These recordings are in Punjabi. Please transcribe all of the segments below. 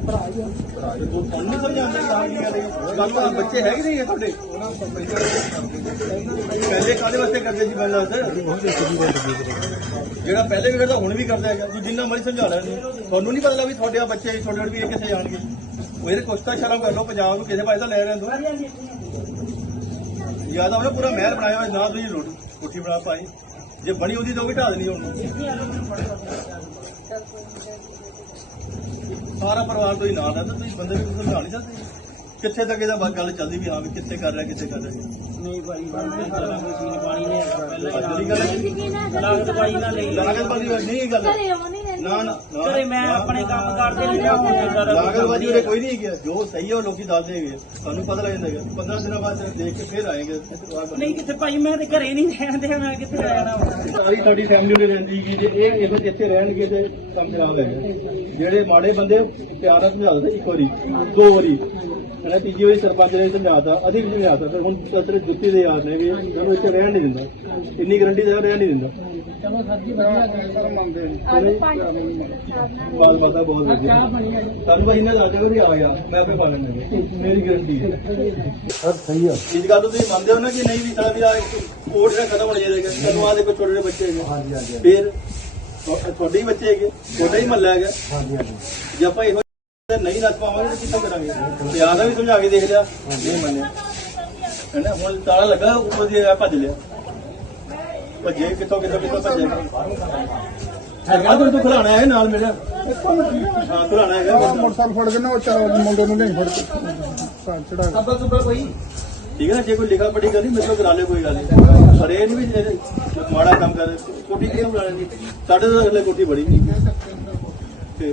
ਤੁਹਾਨੂੰ ਸਮਝਾਉਂਦੇ ਕਹਾਣੀਆਂ ਦੇ ਗੱਲ ਤਾਂ ਬੱਚੇ ਹੈਗੇ ਨਹੀਂ ਹੈ ਤੁਹਾਡੇ ਪਹਿਲੇ ਕਾਦੇ ਵਾਸਤੇ ਕਰਦੇ ਸੀ ਪਹਿਲਾਂ ਜਿਹੜਾ ਪਹਿਲੇ ਵੀ ਕਰਦਾ ਹੁਣ ਵੀ ਕਰਦਾ ਹੈਗਾ। ਤੁਸੀਂ ਜਿੰਨਾ ਮਰਜ਼ੀ ਸਮਝਾ ਲੈਣ ਤੁਹਾਨੂੰ ਨਹੀਂ ਪਤਾ ਵੀ ਤੁਹਾਡੇ ਆ ਬੱਚੇ ਛੋਟੇ ਛੋਟੇ ਵੀ ਇਹ ਕਿੱਥੇ ਜਾਣਗੇ। ਉਹ ਇਹਦੇ ਕੁਛ ਤਾਂ ਸ਼ਰਮ ਕਰ ਲਓ, ਪੰਜਾਬ ਨੂੰ ਕਿਸੇ ਪਾਸੇ ਤਾਂ ਲੈ ਰਹਿੰਦੋ ਯਾਦ ਆਵੇ ਪੂਰਾ ਮਹਿਲ ਬਣਾਇਆ ਹੋਇਆ, ਨਾ ਤੁਸੀਂ ਰੋਟੀ ਕੋਠੀ ਬਣਾ ਪਾਈ। ਜੇ ਬਣੀ ਉਹਦੀ ਤਾਂ ਉਹ ਵੀ ਢਾ ਦੇਣੀ ਹੁਣ ਸਾਰਾ ਪਰਿਵਾਰ ਤੋਂ ਹੀ ਨਾਲ ਹੈ ਤਾਂ ਤੁਸੀਂ ਬੰਦੇ ਨੂੰ ਸਮਝਾ ਨਹੀਂ ਸਕਦੇ। ਕਿੱਥੇ ਤੱਕ ਇਹਦਾ ਬਸ ਗੱਲ ਚੱਲਦੀ ਵੀ ਹਾਂ ਵੀ ਕਿੱਥੇ ਕਰ ਰਿਹਾ ਕਿੱਥੇ ਕਰ ਰਿਹਾ। ਨਹੀਂ ਭਾਈ ਬੰਦੇ ਸੀਨ ਪਾਣੀ ਨੇ ਪਹਿਲਾਂ ਜਿਹੜੀ ਗੱਲ ਹੈ ਲਾਗਤ ਪਾਈ ਨਾ ਲਈ ਲਾਗਤ ਬਾਦੀ ਨਹੀਂ ਗੱਲ। ਘਰੇ ਨਹੀਂ ਨਾ ਨਾ ਨਾ। ਘਰੇ ਮੈਂ ਆਪਣੇ ਕੰਮ ਕਰਦੇ ਨਹੀਂ ਜਾਉਂਦਾ ਲਾਗਤਬਾਜ਼ੀ ਉਹਦੇ ਕੋਈ ਨਹੀਂ ਗਿਆ ਜੋ ਸਹੀ ਹੈ ਉਹ ਲੋਕੀ ਦੱਸਦੇ ਹੈਗੇ ਸਾਨੂੰ ਪਤਾ ਲੱਗ ਜਾਂਦਾ ਹੈਗਾ। 15 ਦਿਨਾਂ ਬਾਅਦ ਦੇਖ ਕੇ ਫਿਰ ਆਏਗੇ। ਨਹੀਂ ਕਿੱਥੇ ਭਾਈ ਮੈਂ ਤੇ ਘਰੇ ਨਹੀਂ ਰਹਿੰਦੇ ਮੈਂ ਕਿੱਥੇ ਰਹਿਣਾ ਵਾ ਸਾਰੀ ਸਾਡੀ ਫੈਮਿਲੀ ਨੇ ਰਹਿੰਦੀ ਕਿ ਜੇ ਇਹ ਇਹੋ ਇੱਥੇ ਰਹਿਣਗੇ ਤੇ ਕੰਮ ਖਰਾਬ ਹੈਗਾ ਜਿਹੜੇ ਮਾੜੇ ਬੰਦੇ ਪਿਆਰ ਨਾਲ ਸਮਝਾ ਦਿੰਦੇ ਇੱਕ ਵਾਰੀ ਦੋ ਵਾਰੀ। ਹਨਾ ਤੀਜੀ ਵਾਰੀ ਸਰਪੰਚ ਨੇ ਸਮਝਾਤਾ ਅਧਿਕ ਸਮਝਾਤਾ ਤੇ ਹੁਣ ਤਾਂ ਸਿਰਫ ਜੁੱਤੀ ਦੇ ਯਾਰ ਨੇ ਵੀ ਇਹਨੂੰ ਇੱਥੇ ਰਹਿਣ ਨਹੀਂ ਦਿੰਦਾ। ਇੰਨੀ ਗਰੰਟੀ ਤਾਂ ਰਹਿਣ ਨਹੀਂ ਦਿੰਦਾ। ਚਲੋ ਸਰ ਜੀ ਬਣਾ ਕੇ ਸਰ ਮੰਨਦੇ ਆਲੂ ਪਾਣੀ ਬਾਲ ਬਾਤਾਂ ਬਹੁਤ ਵਧੀਆ। ਸਾਨੂੰ ਭਾਈ ਇਹਨਾਂ ਦਾ ਅੱਜ ਵੀ ਆ ਗਿਆ ਮੈਂ ਆਪੇ ਪਾ ਲੈਣਾ ਮੇਰੀ ਗਰੰਟੀ ਹੈ। ਸਰ ਸਹੀ ਆ। ਇਸ ਗੱਲ ਤੋਂ ਤੁਸੀਂ ਮੰਨਦੇ ਹੋ ਨਾ ਕਿ ਨਹੀਂ ਵੀ ਸਾਡਾ ਵੀ ਆ ਕੋਰਟ ਦਾ ਖਤਮ ਹੋ ਜਾਏਗਾ ਸਾਨੂੰ ਆ ਦੇਖੋ ਛੋਟੇ ਛੋਟੇ ਬੱਚੇ ਹੈਗੇ। ਹਾਂਜੀ ਹਾਂਜੀ ਫਿਰ ਤੁਹਾ- ਤੁਹਾਡੇ ਹੀ ਬੱਚੇ ਹੈਗੇ ਤੁਹਾਡਾ ਹੀ ਮਹੱਲਾ ਹੈਗਾ। ਹਾਂਜੀ ਹਾਂਜੀ। ਜੇ ਆਪਾਂ ਇਹੋ ਜਿਹੇ ਨਹੀਂ ਨੱਚ ਪਾਵਾਂਗੇ ਤਾਂ ਕਿੱਥੋਂ ਕਰਾਂਗੇ? ਤੇ ਆਦਾ ਵੀ ਸਮਝਾ ਕੇ ਦੇਖ ਲਿਆ। ਨਹੀਂ ਮੰਨਿਆ। ਹੈਨਾ ਹੁਣ ਤਾਲਾ ਲੱਗਾ ਉੱਪਰ ਦੀ ਆ ਭੱਜ ਲਿਆ। ਭੱਜੇ ਕਿੱਥੋਂ ਕਿੱਥੋਂ ਕਿੱਥੋਂ ਭੱਜੇ। ਹੈਗਾ ਤੂੰ ਖਲਾਣਾ ਹੈ ਨਾਲ ਮੇਰਾ? ਹਾਂ ਖਲਾਣਾ ਹੈਗਾ। ਮੋਟਰਸਾਈਕਲ ਫੜ ਕੇ ਨਾ ਉਹ ਚਲਾ ਮੁੰਡੇ ਨੂੰ ਨਹੀਂ ਫੜ ਕੇ। ਚੜਾ ਅੱਬਾ ਸੁਬਾ ਕੋਈ? ਠੀਕ ਹੈ ਨਾ ਜੇ ਕੋਈ ਲਿਖਾ ਪੜੀ ਕਰਨੀ ਮੇਰੇ ਤੋਂ ਕਰਾ ਲਿਓ ਕੋਈ ਗੱਲ ਨਹੀਂ। ਪਰ ਇਹ ਨਹੀਂ ਵੀ ਮਾੜਾ ਕੰਮ ਕਰ ਕੋਠੀ ਕਿਉਂ ਬਣਾ ਲੈਣੀ ਸਾਡੇ ਤੋਂ ਅਗਲੇ ਕੋਠੀ ਬੜੀ ਨਹੀਂ। ਤੇ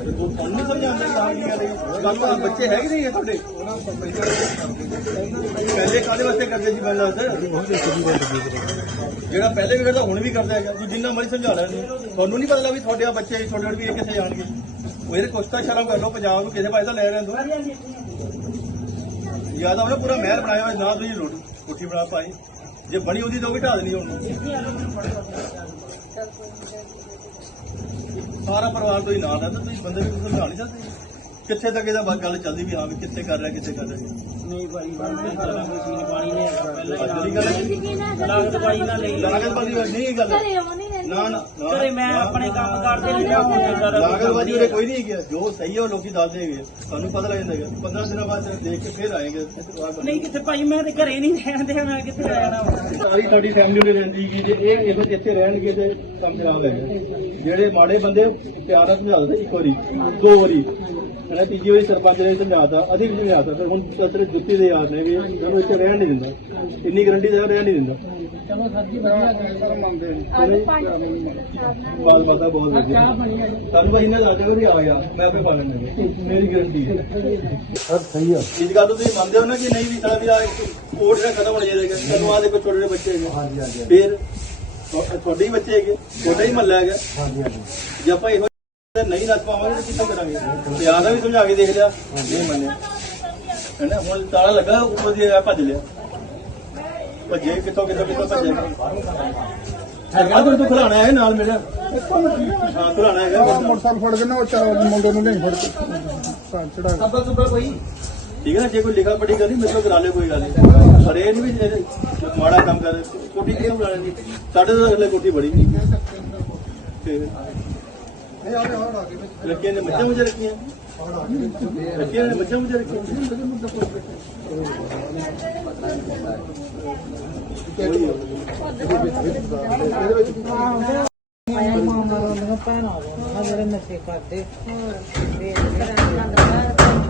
ਤੁਹਾਨੂੰ ਸਮਝਾਉਂਦੇ ਕਹਾਣੀਆਂ ਦੇ ਗੱਲ ਬੱਚੇ ਹੈਗੇ ਨਹੀਂ ਹੈ ਤੁਹਾਡੇ ਪਹਿਲੇ ਕਾਦੇ ਵਾਸਤੇ ਕਰਦੇ ਸੀ ਪਹਿਲਾਂ ਜਿਹੜਾ ਪਹਿਲੇ ਵੀ ਕਰਦਾ ਹੁਣ ਵੀ ਕਰਦਾ ਹੈਗਾ ਤੁਸੀਂ ਜਿੰਨਾ ਮਰਜ਼ੀ ਸਮਝਾ ਲੈਣ ਤੁਹਾਨੂੰ ਨਹੀਂ ਪਤਾ ਵੀ ਤੁਹਾਡੇ ਬੱਚੇ ਛੋਟੇ ਵੀ ਕਿੱਥੇ ਜਾਣਗੇ ਉਹ ਇਹਦੇ ਕੁਛ ਤਾਂ ਸ਼ਰਮ ਕਰ ਲਓ ਪੰਜਾਬ ਨੂੰ ਕਿਸੇ ਪਾਸੇ ਤਾਂ ਲੈ ਰਹਿੰਦੋ ਯਾਦ ਆਵੇ ਪੂਰਾ ਮਹਿਲ ਬਣਾਇਆ ਹੋਇਆ ਨਾ ਤੁਸੀਂ ਰੋਟੀ ਕੋਠੀ ਬਣਾ ਪਾਈ ਜੇ ਬਣੀ ਉਹਦੀ ਤਾਂ ਉਹ ਵੀ ਢਾ ਦੇਣੀ ਹੁਣ ਸਾਰਾ ਪਰਿਵਾਰ ਤੋਂ ਹੀ ਨਾਲ ਹੈ ਤਾਂ ਤੁਸੀਂ ਬੰਦੇ ਨੂੰ ਸਮਝਾ ਨਹੀਂ ਸਕਦੇ। ਕਿੱਥੇ ਤੱਕ ਇਹਦਾ ਗੱਲ ਚੱਲਦੀ ਵੀ ਹਾਂ ਵੀ ਕਿੱਥੇ ਕਰ ਰਿਹਾ ਕਿੱਥੇ ਕਰ ਰਿਹਾ। ਨਹੀਂ ਭਾਈ ਪਾਣੀ ਨੇ ਪਹਿਲਾਂ ਜਿਹੜੀ ਗੱਲ ਹੈ। ਲਾਗਤ ਪਾਈ ਨਾ ਲਈ ਲਾਗਤਬਾਜ਼ੀ ਨਹੀਂ ਇਹ ਗੱਲ ਘਰੇ ਨਹੀਂ ਰਹਿੰਦੇ ਨਾ ਨਾ ਨਾ। ਘਰੇ ਮੈਂ ਆਪਣੇ ਕੰਮ ਕਰਦੇ ਨਹੀਂ ਜਾਉਂਦਾ ਲਾਗਤਬਾਜ਼ੀ ਉਹਦੇ ਕੋਈ ਨਹੀਂ ਗਿਆ ਜੋ ਸਹੀ ਹੈ ਉਹ ਲੋਕੀ ਦੱਸਦੇ ਹੈਗੇ ਸਾਨੂੰ ਪਤਾ ਲੱਗ ਜਾਂਦਾ ਹੈਗਾ। 15 ਦਿਨਾਂ ਬਾਅਦ ਦੇਖ ਕੇ ਫਿਰ ਆਏਗੇ। ਨਹੀਂ ਕਿੱਥੇ ਭਾਈ ਮੈਂ ਤੇ ਘਰੇ ਨਹੀਂ ਰਹਿੰਦੇ ਮੈਂ ਕਿੱਥੇ ਰਹਿਣਾ ਵਾ? ਸਾਰੀ ਸਾਡੀ ਫੈਮਿਲੀ ਨੇ ਰਹਿੰਦੀ ਕਿ ਜੇ ਇਹ ਇਹੋ ਇੱਥੇ ਰਹਿਣਗੇ ਤੇ ਕੰਮ ਖਰਾਬ ਹੈਗਾ ਜਿਹੜੇ ਮਾੜੇ ਬੰਦੇ ਪਿਆਰ ਨਾਲ ਸਮਝਾ ਦਿੰਦੇ ਇੱਕ ਵਾਰੀ ਦੋ ਵਾਰੀ। ਤੀਜੀ ਵਾਰੀ ਸਰਪੰਚ ਨੇ ਸਮਝਾਤਾ ਅਧਿਕ ਸਮਝਾਤਾ ਹੁਣ ਜੁੱਤੀ ਦੇ ਯਾਰ ਨੇ ਵੀ ਇਹਨੂੰ ਇੱਥੇ ਰਹਿਣ ਨਹੀਂ ਦਿੰਦਾ। ਇੰਨੀ ਗਰੰਟੀ ਤਾਂ ਰਹਿਣ ਨਹੀਂ ਦਿੰਦਾ। ਚਲੋ ਸਰ ਜੀ ਬਾਲ ਬਾਤਾਂ ਬਹੁਤ ਵਧੀਆ। ਸਾਨੂੰ ਭਾਈ ਇਹਨਾਂ ਦਾ ਵੀ ਆ ਗਿਆ ਮੈਂ ਆਪੇ ਪਾ ਲੈਣਾ ਮੇਰੀ ਗਰੰਟੀ ਹੈ। ਸਰ ਸਹੀ ਆ। ਇਸ ਗੱਲ ਤੋਂ ਤੁਸੀਂ ਮੰਨਦੇ ਹੋ ਨਾ ਕਿ ਨਹੀਂ ਵੀ ਸਾਡਾ ਵੀ ਆ ਕੋਰਟ ਦਾ ਖਤਮ ਹੋ ਜਾਏਗਾ ਸਾਨੂੰ ਆ ਦੇਖੋ ਛੋਟੇ ਛੋਟੇ ਬੱਚੇ ਹੈਗੇ। ਹਾਂਜੀ ਹਾਂਜੀ ਫਿਰ ਤੁਹਾ- ਤੁਹਾਡੇ ਹੀ ਬੱਚੇ ਹੈਗੇ। ਤੁਹਾਡਾ ਹੀ ਮਹੱਲਾ ਹੈਗਾ। ਹਾਂਜੀ ਹਾਂਜੀ। ਜੇ ਆਪਾਂ ਇਹੋ ਜਿਹੇ ਨਹੀਂ ਨੱਚ ਪਾਵਾਂਗੇ ਤਾਂ ਕਿੱਥੋਂ ਕਰਾਂਗੇ? ਤੇ ਆਦਾ ਵੀ ਸਮਝਾ ਕੇ ਦੇਖ ਲਿਆ। ਨਹੀਂ ਮੰਨਿਆ। ਹੈਨਾ ਹੁਣ ਤਾਲਾ ਲੱਗਾ ਉੱਪਰ ਦੀ ਆ ਭੱਜ ਲਿਆ। ਭੱਜੇ ਕਿੱਥੋਂ ਕਿੱਥੋਂ ਕਿੱਥੋਂ ਭੱਜੇ? ਹੈਗਾ ਤੂੰ ਖਲਾਣਾ ਹੈ ਨਾਲ ਮੇਰਾ? ਹਾਂ ਖਲਾਣਾ ਹੈਗਾ ਮੋਟਰਸਾਈਕਲ ਫੜ ਕੇ ਨਾ ਉਹ ਚਲਾ ਮੁੰਡੇ ਨੂੰ ਨਹੀਂ ਫੜ ਕੇ। ਚੜਾ ਸੁਬਾ ਕੋਈ? ਠੀਕ ਹੈ ਨਾ ਜੇ ਕੋਈ ਲਿਖਾ ਪੜੀ ਕਰਨੀ ਮੇਰੇ ਤੋਂ ਕਰਾ ਲਿਓ ਕੋਈ ਗੱਲ ਨਹੀਂ। ਪਰ ਇਹ ਨਹੀਂ ਵੀ ਮਾੜਾ ਕੰਮ ਕਰ ਕੋਠੀ ਕਿਉਂ ਬਣਾ ਲੈਣੀ ਸਾਡੇ ਤੋਂ ਅਗਲੇ ਕੋਠੀ ਬੜੀ ਨਹੀਂ। ਤੇ ਰੱਖੀਆਂ? ਨੇ ਮੱਝਾਂ ਮੁਝੇ ਰੱਖੀਆਂ? ਰੱਖੀਆਂ ਨੇ ਮੱਝਾਂ ਮੁਝੇ ਰੱਖੀਆਂ। ਭੈਣਾਂ ਜਿਹੜੇ ਨਸ਼ੇ ਕਰਦੇ।